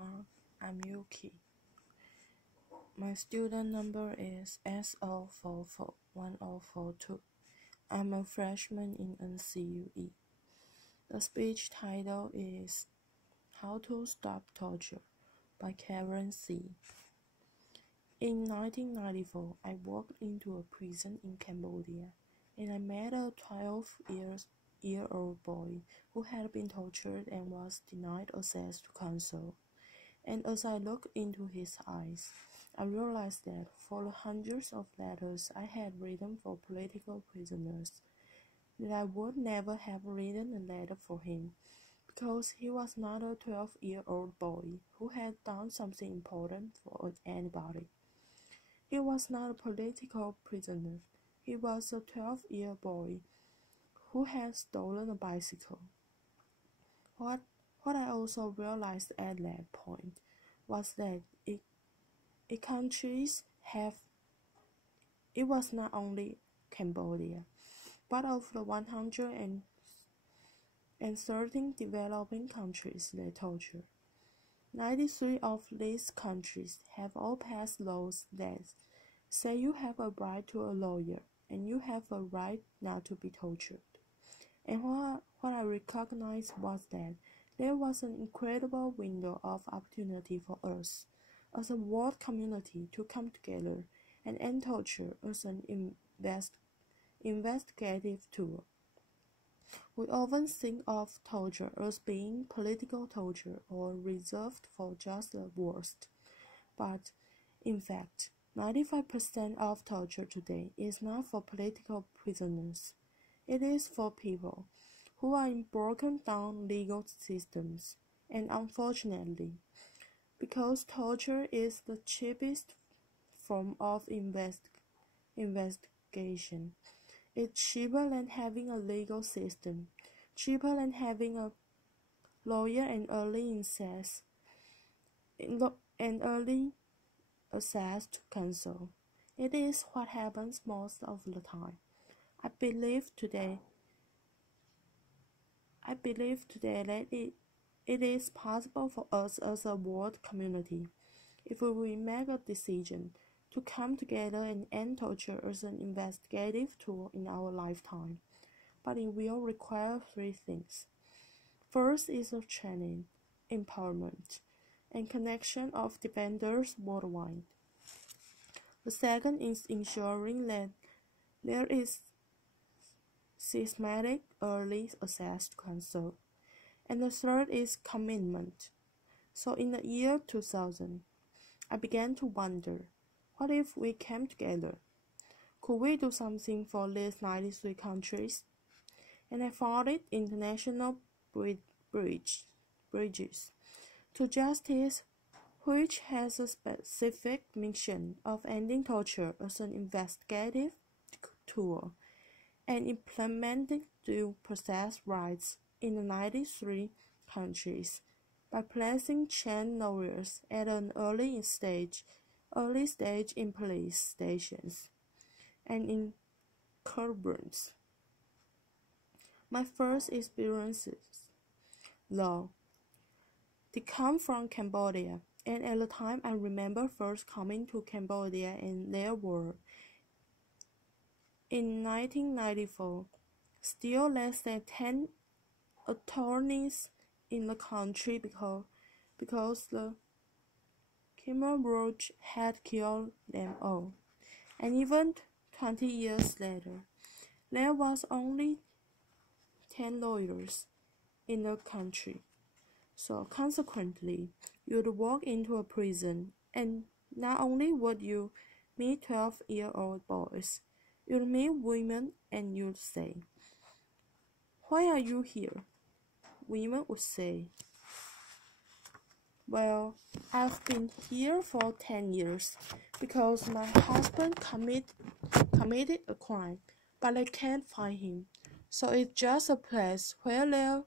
I'm Yuki. My student number is S0441042. I'm a freshman in NCUE. The speech title is How to Stop Torture by Karen C. In 1994, I walked into a prison in Cambodia, and I met a 12-year-old boy who had been tortured and was denied access to counsel. And as I looked into his eyes, I realized that for the hundreds of letters I had written for political prisoners, that I would never have written a letter for him, because he was not a 12-year-old boy who had done something important for anybody. He was not a political prisoner. He was a 12-year-old boy who had stolen a bicycle. What I also realized at that point was that it was not only Cambodia, but of the 113 developing countries that torture. 93 of these countries have all passed laws that say you have a right to a lawyer and you have a right not to be tortured. And what I recognized was that there was an incredible window of opportunity for us as a world community to come together and end torture as an investigative tool. We often think of torture as being political torture or reserved for just the worst, but in fact, 95% of torture today is not for political prisoners. It is for people who are in broken down legal systems, and unfortunately, because torture is the cheapest form of investigation, it's cheaper than having a legal system, cheaper than having a lawyer and early access to counsel. It is what happens most of the time. I believe today that it is possible for us as a world community, if we make a decision, to come together and end torture as an investigative tool in our lifetime. But it will require three things. First is a training, empowerment, and connection of defenders worldwide. The second is ensuring that there is systematic early access to counsel. And the third is commitment. So in the year 2000, I began to wonder, what if we came together? Could we do something for these 93 countries? And I founded International Bridges to Justice, which has a specific mission of ending torture as an investigative tool and implementing due process rights in the 93 countries by placing trained lawyers at an early stage in police stations and in courtrooms. My first experiences, though, they come from Cambodia, and at the time I remember first coming to Cambodia, and there were, in 1994, still less than 10 attorneys in the country because the Khmer Rouge had killed them all. And even 20 years later, there was only 10 lawyers in the country. So consequently, you'd walk into a prison, and not only would you meet 12-year-old boys, you'd meet women, and you'd say, "Why are you here?" Women would say, "Well, I've been here for 10 years because my husband committed a crime, but I can't find him. So it's just a place where there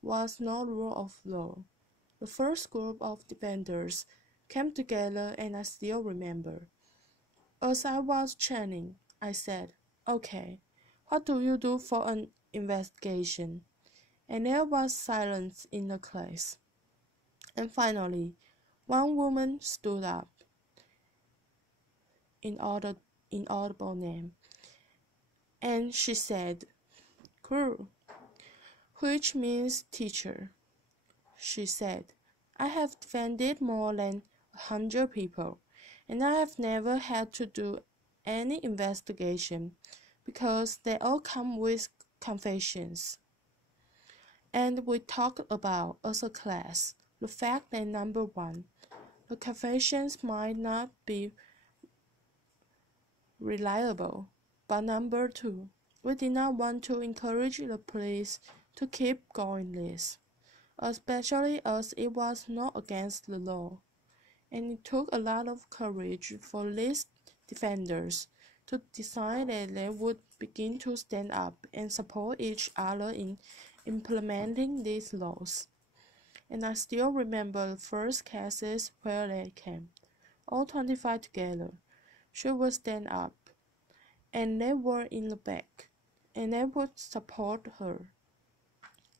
was no rule of law." The first group of defenders came together, and I still remember. As I was training, I said, "Okay, what do you do for an investigation?" And there was silence in the class. And finally, one woman stood up in inaudible name, and she said, "Crew," which means teacher. She said, "I have defended more than 100 people, and I have never had to do any investigation because they all come with confessions. And we talked about, as a class, the fact that number one, the confessions might not be reliable, but number two, we did not want to encourage the police to keep going this, especially as it was not against the law, and it took a lot of courage for these defenders to decide that they would begin to stand up and support each other in implementing these laws. And I still remember the first cases where they came, all 25 together. She would stand up, and they were in the back, and they would support her.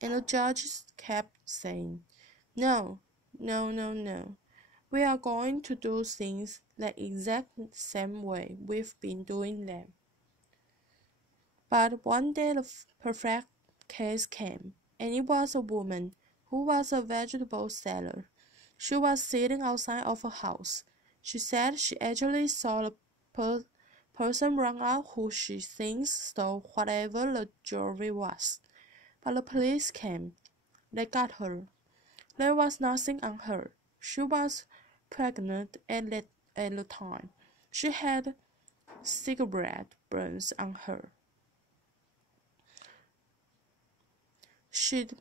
And the judges kept saying, "No, no, no, no. We are going to do things the exact same way we've been doing them." But one day the perfect case came, and it was a woman who was a vegetable seller. She was sitting outside of a house. She said she actually saw the person run out who she thinks stole whatever the jewelry was. But the police came. They got her. There was nothing on her. She was pregnant at the time. She had cigarette burns on her. She'd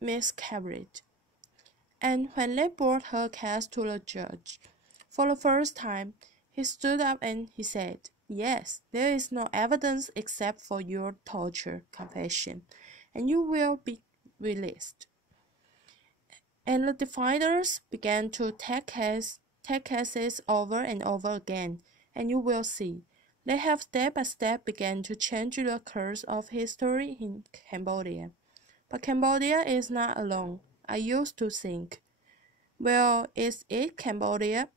miscarried. And when they brought her case to the judge, for the first time, he stood up and he said, "Yes, there is no evidence except for your torture confession, and you will be released." And the defenders began to take cases over and over again, and you will see, they have step by step begun to change the course of history in Cambodia. But Cambodia is not alone. I used to think, well, is it Cambodia?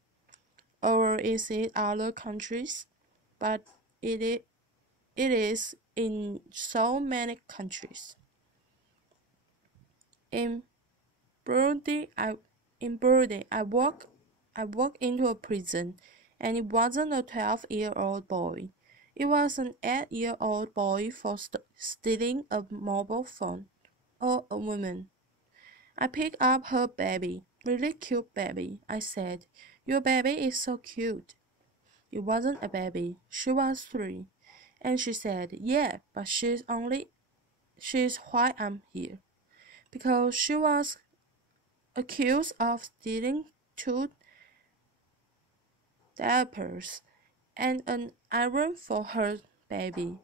Or is it other countries? But it is in so many countries. In Burundi, I walked into a prison, and it wasn't a 12-year-old boy. It was an 8-year-old boy for stealing a mobile phone, or a woman. I picked up her baby. "Really cute baby," I said. "Your baby is so cute." It wasn't a baby. She was 3. And she said, "Yeah, but she's why I'm here." Because she was accused of stealing 2 diapers and an iron for her baby,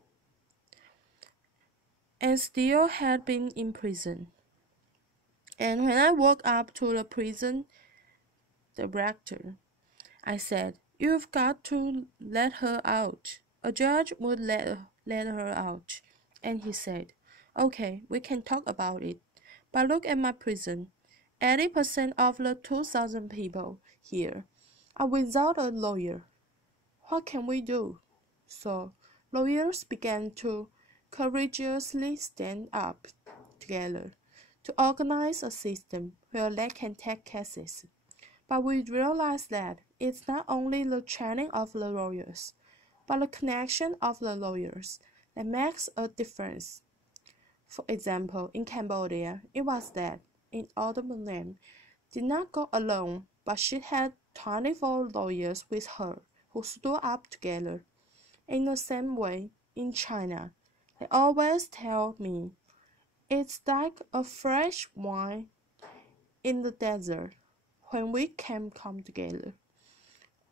and still had been in prison. And when I walked up to the prison director, I said, "You've got to let her out." A judge would let her out. And he said, "Okay, we can talk about it. But look at my prison. 80% of the 2,000 people here are without a lawyer. What can we do?" So lawyers began to courageously stand up together to organize a system where they can take cases. But we realized that it's not only the training of the lawyers, but the connection of the lawyers that makes a difference. For example, in Cambodia, it was that Inaudible Name did not go alone, but she had 24 lawyers with her who stood up together. In the same way, in China, they always tell me, it's like a fresh wine in the desert when we can come together.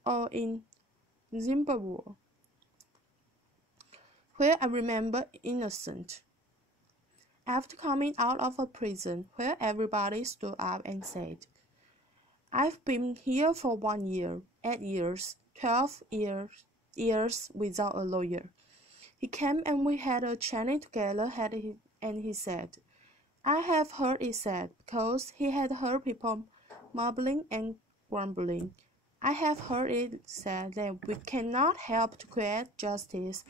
Or in Zimbabwe, where I remember innocent. After coming out of a prison where everybody stood up and said, "I've been here for 1 year, 8 years, 12 years without a lawyer." He came and we had a training together and he said, "I have heard it said because he had heard people mumbling and grumbling. I have heard it said that we cannot help to create justice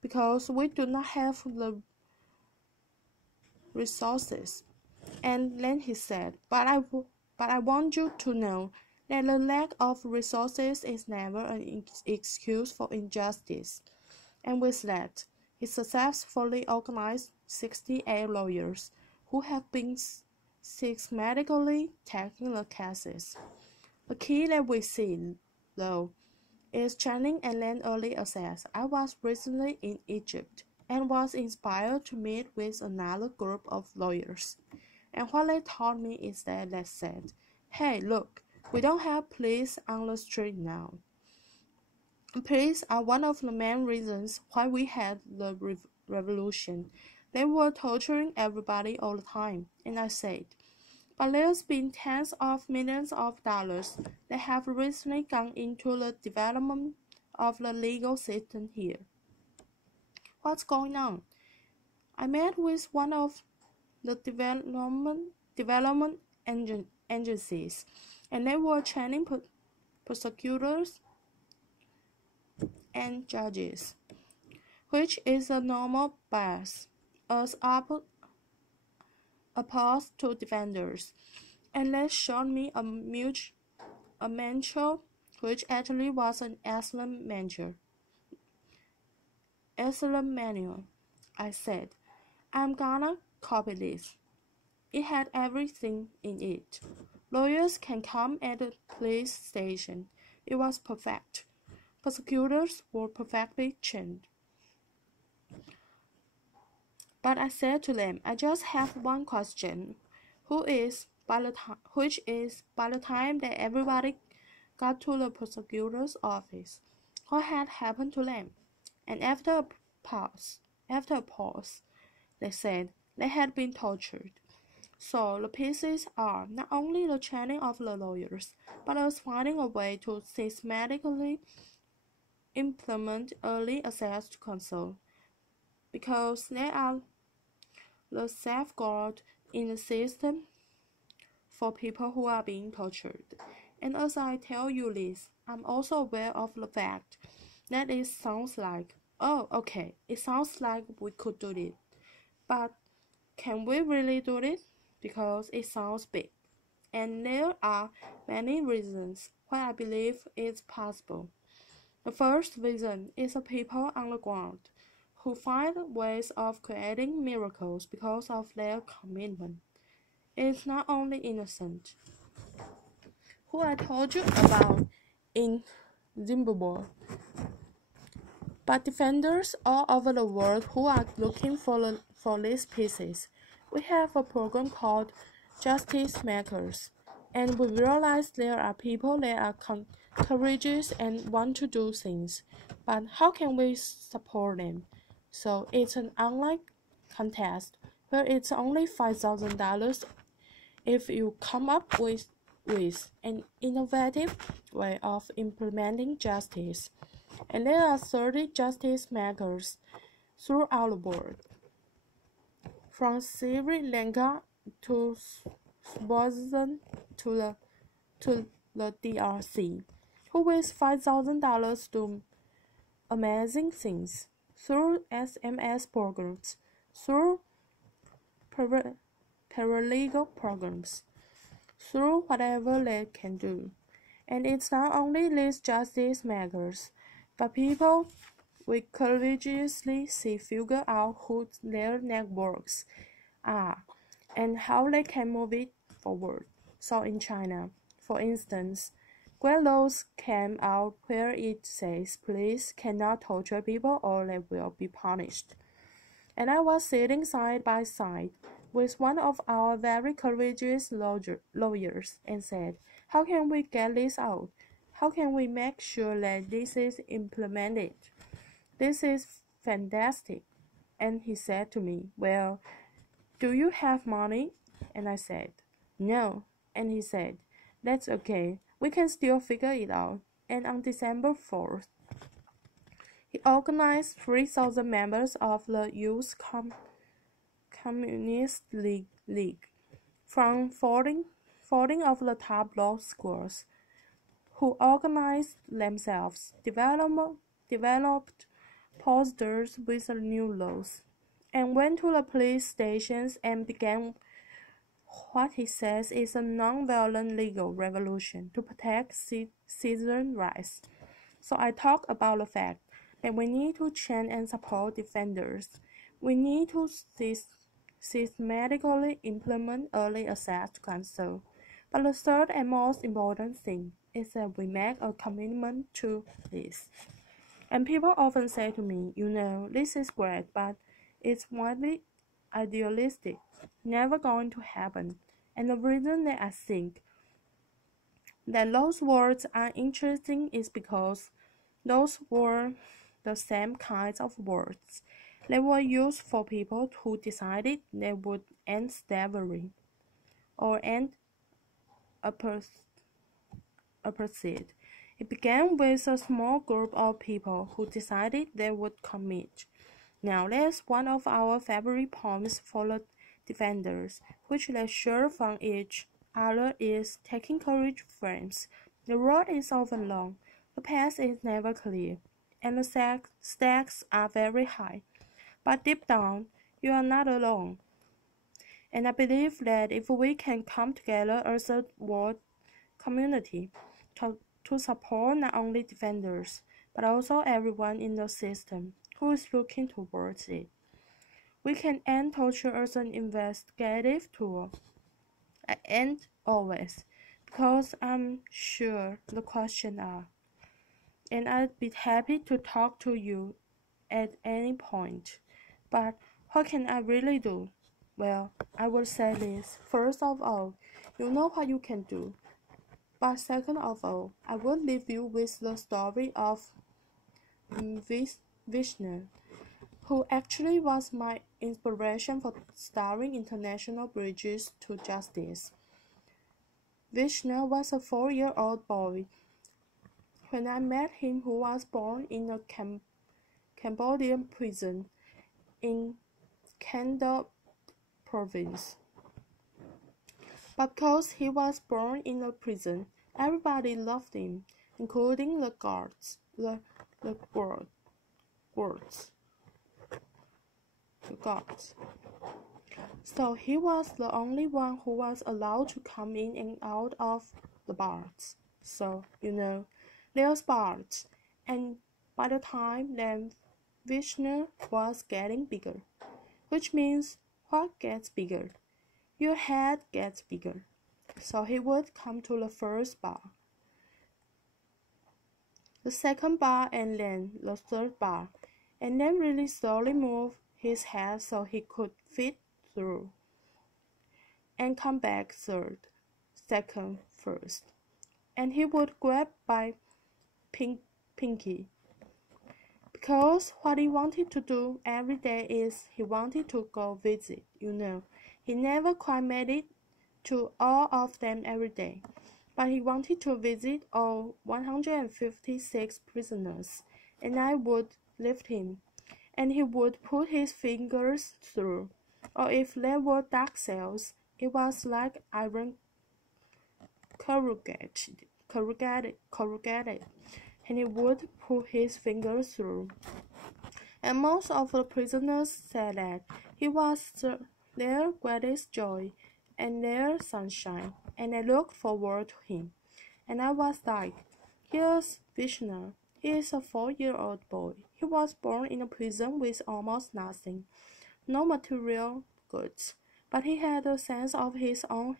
because we do not have the resources. And then he said, but I want you to know that the lack of resources is never an excuse for injustice. And with that, he successfully organized 68 lawyers who have been systematically taking the cases. The key that we see, though, is training and land early access. I was recently in Egypt and was inspired to meet with another group of lawyers. And what they told me is that they said, hey, look, we don't have police on the street now. Police are one of the main reasons why we had the revolution. They were torturing everybody all the time. And I said, but there's been tens of millions of dollars that have recently gone into the development of the legal system here. What's going on? I met with one of the development agencies, and they were training prosecutors and judges, which is a normal bias, as opposed to defenders. And they showed me a manual, which actually was an excellent manual. I said, I'm gonna copy this. It had everything in it. Lawyers can come at the police station. It was perfect. Prosecutors were perfectly trained. But I said to them, I just have one question, which is, by the time that everybody got to the prosecutor's office, what had happened to them? And after a pause, they said they had been tortured. So the pieces are not only the training of the lawyers, but us finding a way to systematically implement early access to counsel, because they are the safeguard in the system for people who are being tortured. And as I tell you this, I'm also aware of the fact that it sounds like, oh, okay, it sounds like we could do it, but can we really do it? Because it sounds big. And there are many reasons why I believe it's possible. The first reason is the people on the ground who find ways of creating miracles because of their commitment. It's not only innocent, who I told you about in Zimbabwe, but defenders all over the world who are looking for these pieces. We have a program called Justice Makers, and we realize there are people that are courageous and want to do things, but how can we support them? So it's an online contest where it's only $5,000 if you come up with an innovative way of implementing justice. And there are 30 justice makers throughout the world, from Sri Lanka to Swaziland to the DRC, who with $5,000 do amazing things through SMS programs, through paralegal programs, through whatever they can do. And it's not only these justice makers, but people we courageously figure out who their networks are and how they can move it forward. So in China, for instance, great laws came out where it says police cannot torture people or they will be punished. And I was sitting side by side with one of our very courageous lawyers and said, how can we get this out? How can we make sure that this is implemented? This is fantastic. And he said to me, well, do you have money? And I said, no. And he said, that's okay. We can still figure it out. And on December 4th, he organized 3,000 members of the Youth Communist League from 40 14 of the top law schools, who organized themselves, developed posters with the new laws, and went to the police stations and began what he says is a non-violent legal revolution to protect citizen rights. So I talk about the fact that we need to train and support defenders. We need to systematically implement early access to counsel. But the third and most important thing is that we make a commitment to this. And people often say to me, this is great, but it's widely idealistic, never going to happen. And the reason that I think that those words are interesting is because those were the same kinds of words that were used for people who decided they would end slavery or end apartheid. It began with a small group of people who decided they would commit. Now that's one of our favorite poems for the defenders, which they share from each other is taking courage frames. The road is often long, the path is never clear, and the stakes are very high. But deep down, you are not alone. And I believe that if we can come together as a world community to support not only defenders, but also everyone in the system who is looking towards it, we can end torture as an investigative tool. I end always, because I'm sure the questions are. And I'd be happy to talk to you at any point. But what can I really do? Well, I will say this. First of all, you know what you can do. But second of all, I will leave you with the story of Vishnu, who actually was my inspiration for starting International Bridges to Justice. Vishnu was a 4-year-old boy when I met him, who was born in a Cambodian prison in Kandor province. But because he was born in a prison, everybody loved him, including the guards. The guards. So he was the only one who was allowed to come in and out of the bars. So, there's bars. And by the time then, Vishnu was getting bigger, which means what gets bigger? Your head gets bigger. So he would come to the first bar, the second bar, and then the third bar, and then really slowly move his head so he could fit through, and come back third, second, first. And he would grab by Pinky, because what he wanted to do every day is he wanted to go visit, He never quite made it to all of them every day, but he wanted to visit all 156 prisoners, and I would lift him, and he would put his fingers through, or if there were dark cells, it was like iron corrugated, and he would put his fingers through. And most of the prisoners said that he was their greatest joy and their sunshine, and they looked forward to him. And I was like, here's Vishnu. He is a 4-year-old boy. He was born in a prison with almost nothing, no material goods, but he had a sense of his own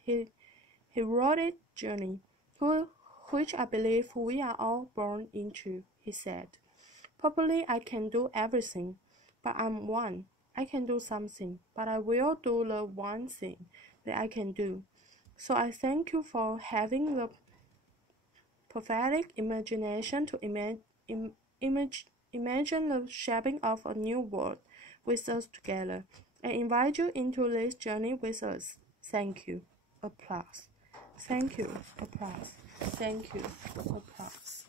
heroic journey, which I believe we are all born into, he said. Probably I can do everything, but I'm one. I can do something, but I will do the one thing that I can do. So I thank you for having the prophetic imagination to imagine the shaping of a new world with us together, and invite you into this journey with us. Thank you. Applause. Thank you. Applause. Thank you. Applause.